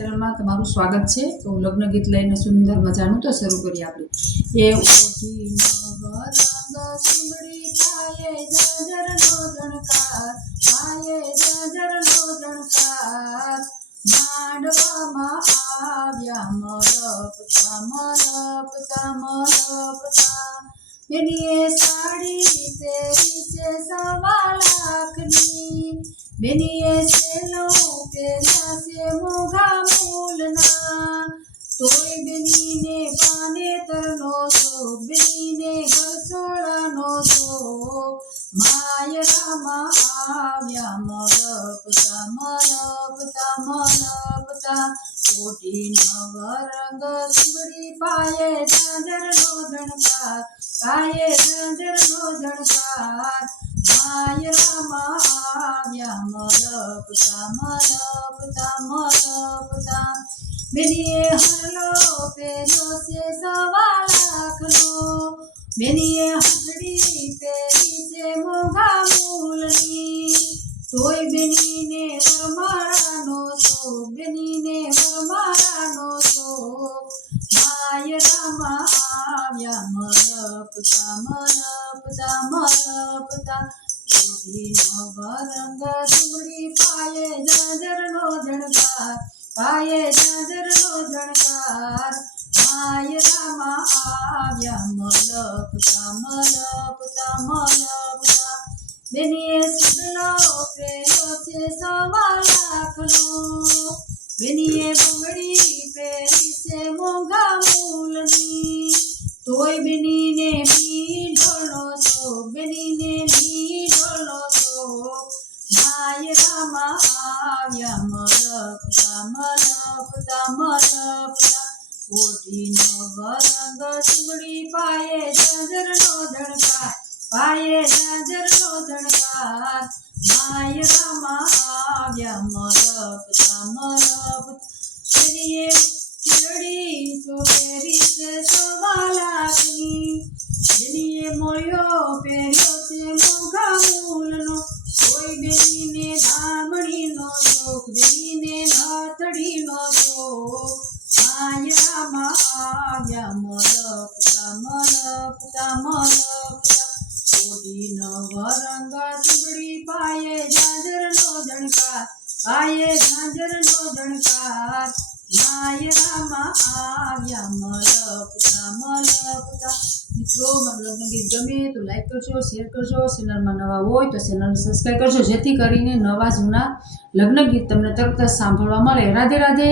ચેનલમાં તમારું સ્વાગત છે। તો લગ્ન ગીત લઈને સુંદર મજાનું તો શરૂ કરીએ આપણે। એ ઓઢી નવ રંગ સુંદરી પાયે ઝાંઝરનો ઝણકાર, પાયે ઝાંઝરનો ઝણકાર, માંડવામાં આવ્યા મલપતા મલપતા મલપતા। બેનીએ સાડી પહેરી છે 1.25 લાખની, બેનીએ સેલો પહેર્યા છે મોંઘા મૂલના, તોય બેનીને પાનેતરનો શોખ, બેનીને ઘરસોળાનો શોખ, માયરામાં આવ્યા મલપતા મલપતા મલપતા। ઓઢી નવ રંગ સુંદરી પાયે ઝાંઝરનો ઝણકાર, પાયે ઝાંઝરનો ઝણકાર, માયરામાં આવ્યા મલપતા મલપતા મલપતા। બેનીએ હરલો પહેર્યો છે 1.25 લાખનો, બેનીએ હાથડી પહેરી છે મોંઘા મૂલની, તોય બેનીને વરમાળાનો શોખ, બેનીને વરમાળાનો શોખ, માયરામાં આવ્યા મલપતા મલપતા મલપતા। ઓઢી નવ રંગ સુંદરી પાયે ઝાંઝરનો ઝણકાર, પાયે ઝાંઝરનો ઝણકાર, માયરામાં આવ્યા મલપતા મલપતા મલપતા। બેનીએ સુડલો પહેર્યો છે 1.25 લાખનો, બેનીએ બંગડી પહેરી છે મોંઘા મૂલની, તોય બેનીને મીઢોળનો શોખ, બેનીને મીઢોળનો શોખ, માયરામાં આવ્યા મલપતા મલપતા મલપતા। ઓઢી નવ રંગ સુંદરી પાયે ઝાંઝરનો ઝણકાર, પાયે ઝાંઝરનો ઝણકાર, માયરામાં આવ્યા મલપતા મલપતા। બેનીએ ચીરડી પહેરી છે 1.25 લાખની, બેનીએ મોળિયો પહેર્યો છે મોંઘા મૂલનો, કોઈ બેનીને ધામણીનો શોખ, બેનીને નાથડીનો શોખ, માયરામાં આવ્યા મલપતા મલપતા મલપતા। ઓઢી નવ રંગ સુંદરી પાયે ઝાંઝરનો ઝણકાર, પાયે ઝાંઝરનો ઝણકાર, માયરામાં આવ્યા મલપતા મલપતા। મિત્રો, મારું લગ્ન ગીત ગમે તો લાઈક કરજો, શેર કરજો, ચેનલમાં નવા હોય તો ચેનલને સબસ્ક્રાઈબ કરજો, જેથી કરીને નવા જૂના લગ્ન ગીત તમને તરત જ સાંભળવા મળે। રાધે રાધે।